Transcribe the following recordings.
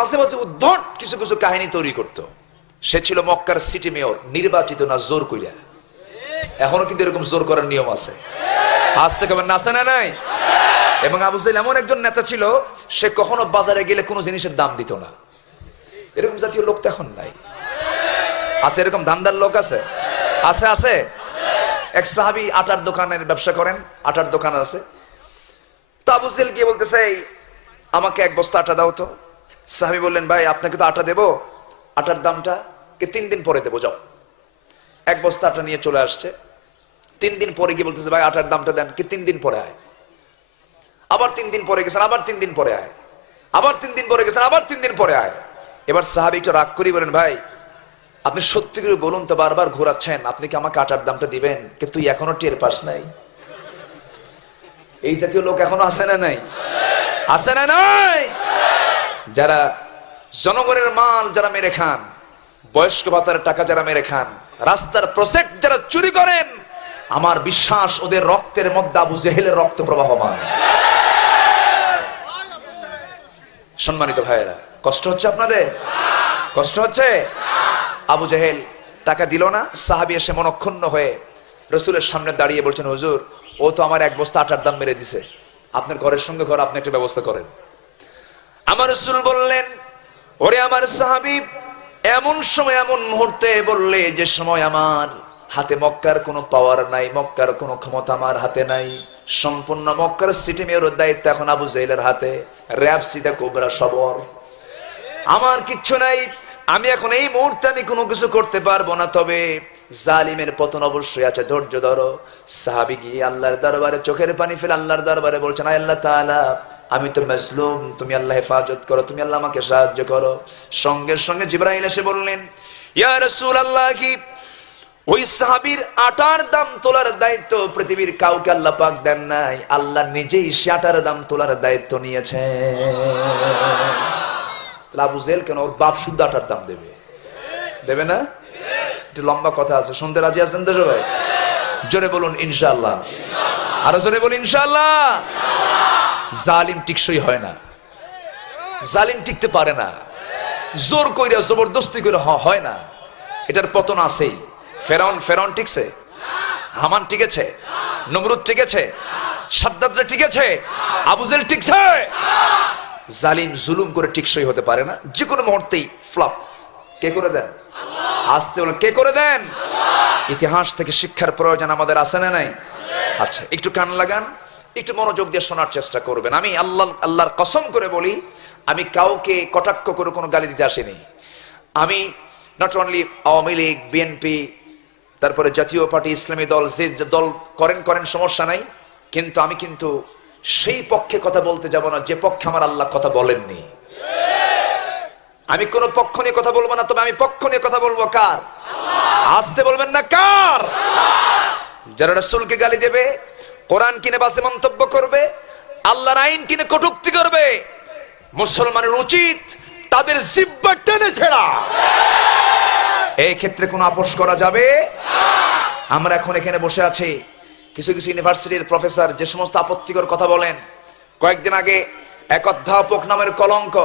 মাঝে মাঝে উদ্ভট কিছু কিছু কাহিনী তৈরি করত। সে ছিল মক্কার সিটি মেয়র, নির্বাচিত না জোর কইরা। এখনো কিন্তু এরকম জোর করার নিয়ম আছে, আজ থেকে না আছে না নাই? এবং আবু জাহেল এমন একজন নেতা ছিল, সে কখনো বাজারে গেলে কোনো জিনিসের দাম দিত না। এরকম জাতীয় লোক তো এখন নাই। আছে এরকম ধান্দার লোক? আছে, আছে, আছে। এক সাহাবী আটার দোকানের ব্যবসা করেন, আটার দোকান আছে। তো আবু জাহেল গিয়ে বলতেছে, আমাকে এক বস্তা আটা দাও তো। সাহাবী বললেন, ভাই আপনাকে তো আটা দেবো, আটার দামটা কে 3 দিন পরে দেবো, যাও। এক বস্তা আটা নিয়ে চলে আসছে। 3 দিন পরে গিয়ে বলতেছে, ভাই আটার দামটা দেন, কি 3 দিন পরে আয়। আবার 3 দিন পরে গেছেন, আবার 3 দিন পরে আয়। আবার 3 দিন পরে গেছেন, আবার 3 দিন পরে আয়। এবার সাহাবী একটু রাগ করি বলেন, ভাই আপনি সত্যি করে বলুন তো, বারবার ঘোরাচ্ছেন, আপনি কি আমাকে আটার দামটা দিবেন? কিন্তু তুই এখনো টের পাস নাই? এই জাতীয় লোক এখনো আছে না নাই? আছে না নাই? যারা জনগণের মাল যারা মেরে খান, বয়স্ক ভাতার টাকা যারা মেরে খান, রাস্তার প্রজেক্ট যারা চুরি করেন, আমার বিশ্বাস ওদের রক্তের মধ্যে আবু জেহেলের রক্ত প্রবাহমান। সম্মানিত ভাইয়েরা, কষ্ট হচ্ছে আপনাদের? কষ্ট হচ্ছে? আবু জেহেল টাকা দিল না। সাহাবী এসে মনক্ষুণ্ণ হয়ে রসুলের সামনে দাঁড়িয়ে বলছেন, হুজুর ও তো আমার এক বস্তা আটার দাম মেরে দিছে, আপনার ঘরের সঙ্গে ঘর, আপনি একটা ব্যবস্থা করেন। আমার রসুল বললেন, ওরে আমার সাহাবী, এমন সময় এমন মুহূর্তে বললে যে সময় আমার হাতে মক্কার কোনো পাওয়ার নাই, মক্কার কোনো ক্ষমতা আমার হাতে নাই। সম্পূর্ণ মক্কার সিটি মেয়রের দায়িত্ব এখন আবু জেহেলের হাতে, র‍্যাব সিটা কোবরা সবর, আমার কিচ্ছু নাই। আমি এখন এই মুহূর্তে আমি কোনো কিছু করতে পারবো না, তবে জালিমের পতন অবশ্যই আছে, ধৈর্য ধরো। সাহাবী গিয়ে আল্লাহর দরবারে চোখের পানি ফেলে আল্লাহর দরবারে বলছেন, আয় আল্লাহ তাআলা, আমি তো মাজলুম, তুমি আল্লাহ হেফাজত করো, তুমি আল্লাহ আমাকে সাহায্য করো। সঙ্গে সঙ্গে জিবরাইল এসে বললেন, ইয়া রাসূলুল্লাহ, কি ওই সাহাবীর আটার দাম তোলার দায়িত্ব পৃথিবীর কাউকে আল্লাহ পাক দেন নাই, আল্লাহ নিজেই সে আটার দাম তোলার দায়িত্ব নিয়েছেন। আবু জেহেল কেন ওর বাপ শুদ্ধ আটার দাম দেবে? দেবে না? একটু লম্বা কথা আছে, শুনতে রাজি আছেন তো সবাই? জোরে বলুন ইনশাআল্লাহ। আরো জোরে বলুন ইনশাআল্লাহ। জালিম টিকসই হয় না, জালিম টিকতে পারে না, জোর কইরা জবরদস্তি করে হয় না, এটার পতন আছেই। ফেরাউন টিকছে? হামান টিকেছে? নমরুদ টিকেছে? সাদ্দাতরা টিকেছে? আবু জেহেল টিকছে? জালিম জুলুম করে টিকসই হতে পারে না, যে কোনো মুহূর্তেই ফ্লপ। কে করে দেন? আসতে বলেন, কে করে দেন? ইতিহাস থেকে শিক্ষার প্রয়োজন আমাদের আছে না নাই? আচ্ছা, একটু কান লাগান, একটু মনোযোগ দিয়ে শোনার চেষ্টা করবেন। আমি আল্লাহর কসম করে বলি, আমি কাউকে কটাক্ষ করে কোনো গালি দিতে আসিনি। আমি not only Awami League, BNP, তারপরে জাতীয় পার্টি, ইসলামী দল, যে দল করেন সমস্যা নাই, কিন্তু আমি কিন্তু সেই পক্ষে কথা বলতে যাব না যে পক্ষে আমার আল্লাহ কথা বলেননি। আমি কোন পক্ষ নিয়ে কথা বলবো না, তবে আমি পক্ষ নিয়ে কথা বলবো কার? আসতে বলবেন না, কার? যারা রাসূলকে গালি দেবে, কোরআন কিনে বাসে মন্তব্য করবে, আল্লাহর আইন কিনে কটূক্তি করবে, মুসলমানের উচিত তাদের জিহ্বা টেনে ছেড়া। এই ক্ষেত্রে কোনো আপোষ করা যাবে? আমরা এখন এখানে বসে আছি, কিছু কিছু ইউনিভার্সিটির প্রফেসর যে সমস্ত আপত্তিকর কথা বলেন। কয়েকদিন আগে এক অধ্যাপক নামের কলঙ্ক,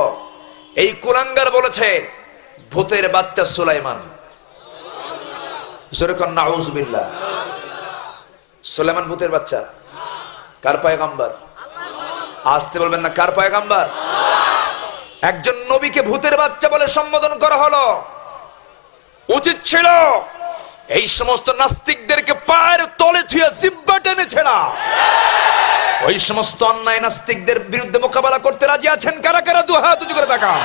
এই কুলাঙ্গার বলেছে ভূতের বাচ্চা সুলাইমান। জোরে কর নাউজুবিল্লাহ। সুলাইমান ভূতের বাচ্চা? কার পয়গম্বর? আসতে বলবেন না, কার পয়গম্বর? একজন নবীকে ভূতের বাচ্চা বলে সম্বোধন করা হলো। উচিত ছিল এই সমস্ত নাস্তিকদেরকে পায়ের তলে থুয়ে জিহ্বা টেনে ছেড়া। ওই সমস্ত অন্যায় নাস্তিকদের বিরুদ্ধে মোকাবেলা করতে রাজি আছেন কারা কারা? দু হাত উঁচু করে তাকান।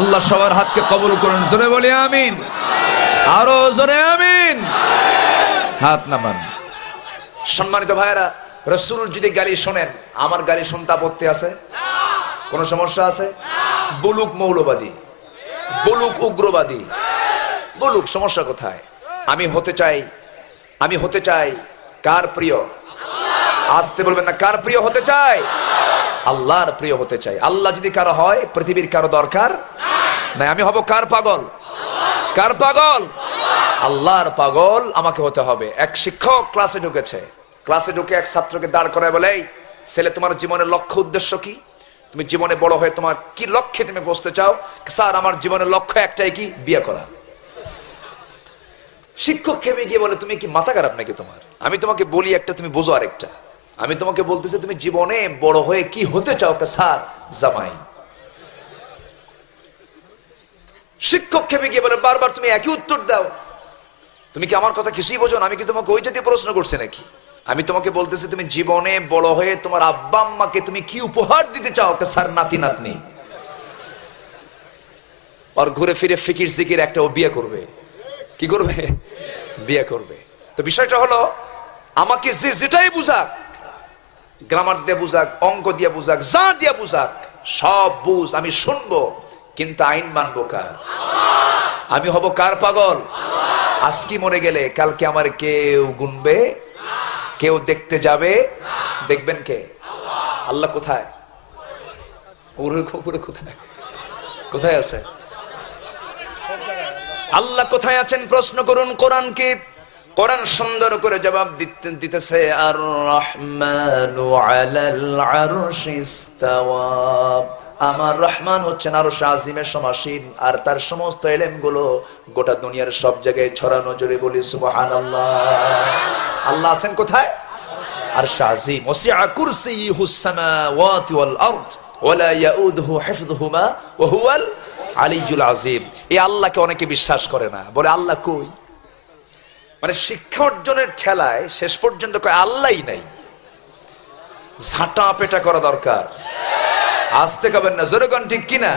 আল্লাহ সবার হাতকে কবুল করুন, জোরে বলি আমিন। আরো জোরে আমিন। হাত নামান। সম্মানিত ভাইরা, রাসূল যদি গালি শোনেন, আমার গালি শুনতে আপত্তি আছে? কোন সমস্যা আছে? বলুক মৌলবাদী, বলুক উগ্রবাদী, বলুক, সমস্যা কোথায়? আমি হতে চাই কার প্রিয়? আসতে বলবেন না, কার প্রিয় হতে চাই? আল্লাহর প্রিয় হতে চাই। আল্লাহ যদি কারো হয়, পৃথিবীর কারো দরকার নাই। আমি হব কার পাগল? কার পাগল? আল্লাহর পাগল আমাকে হতে হবে। এক শিক্ষক ক্লাসে ঢুকেছে, ক্লাসে ঢুকে এক ছাত্রকে দাঁড় করায় বলে, এই ছেলে, তোমার জীবনের লক্ষ্য উদ্দেশ্য কি? তুমি জীবনে বড় হয়ে তোমার কি লক্ষ্যে তুমি পৌঁছতে চাও? স্যার, আমার জীবনের লক্ষ্য একটাই, কি? বিয়ে করা। শিক্ষক খেপে গিয়ে বলে, তুমি কি মাথা খারাপ নাকি তোমার? আমি তোমাকে বলি একটা, তুমি বোঝো আরেকটা। আমি তোমাকে বলতেছি তুমি জীবনে বড় হয়ে কি হতে চাও? স্যার, জামাই। শিক্ষক খেপে গিয়ে বলে, বারবার তুমি একই উত্তর দাও, তুমি কি আমার কথা কিছুই বোঝো না? আমি কি তোমাকে ওই জাতীয় প্রশ্ন করছি নাকি? আমি তোমাকে বলতেছি তুমি জীবনে বড় হয়ে তোমার আব্বা আম্মাকে তুমি কি উপহার দিতে চাও? স্যার, নাতি নাতনি। আর ঘুরে ফিরে ফিকির জিকির একটা, ও বিয়ে করবে। কি করবে? বিয়ে করবে। তো বিষয়টা হলো, আমাকে যে যেটাই বুঝাক, গ্রামার দিয়ে বুঝাক, অঙ্ক দিয়ে বুঝাক, যা দিয়ে বুঝাক, সব বুঝ, আমি শুনবো, কিন্তু আইন মানবো কার? আমি হব কার পাগল? আজকে মরে গেলে কালকে আমার কেউ গুনবে, কেউ দেখতে যাবে। দেখবেন কে? আল্লাহ কোথায়? উপরে কোথায়? কোথায় আছে আল্লাহ? কোথায় আছেন প্রশ্ন করুন কোরআনকে। কোরআন সুন্দর করে জবাব দিতেছে, আর রহমানু আলাল আরশি ইস্তাওয়া। আমার রহমান হচ্ছেন আরশ আজিমের সমাসীন, আর তার সমস্ত ইলম গুলো গোটা দুনিয়ার সব জায়গায় ছড়ানো। জোরে বলি সুবহানাল্লাহ। আল্লাহ আছেন কোথায়? আরশ আজিম। ওয়াসিআ কুরসিয়ুহুস সামাওয়াতি ওয়াল আরদ ওয়ালা ইয়াউদুহু হিফযুহুমা ওয়া হুয়াল আলিয়্যুল আযীম। এই আল্লাহকে অনেকে বিশ্বাস করে না, বলে আল্লাহ কই? মানে শিক্ষা অর্জনের ঠেলায় শেষ পর্যন্ত কয় আল্লাহই নাই। ঝাঁটা পেটা করা দরকার। আসতে কবেন না, জোরে কোন ঠিক কিনা?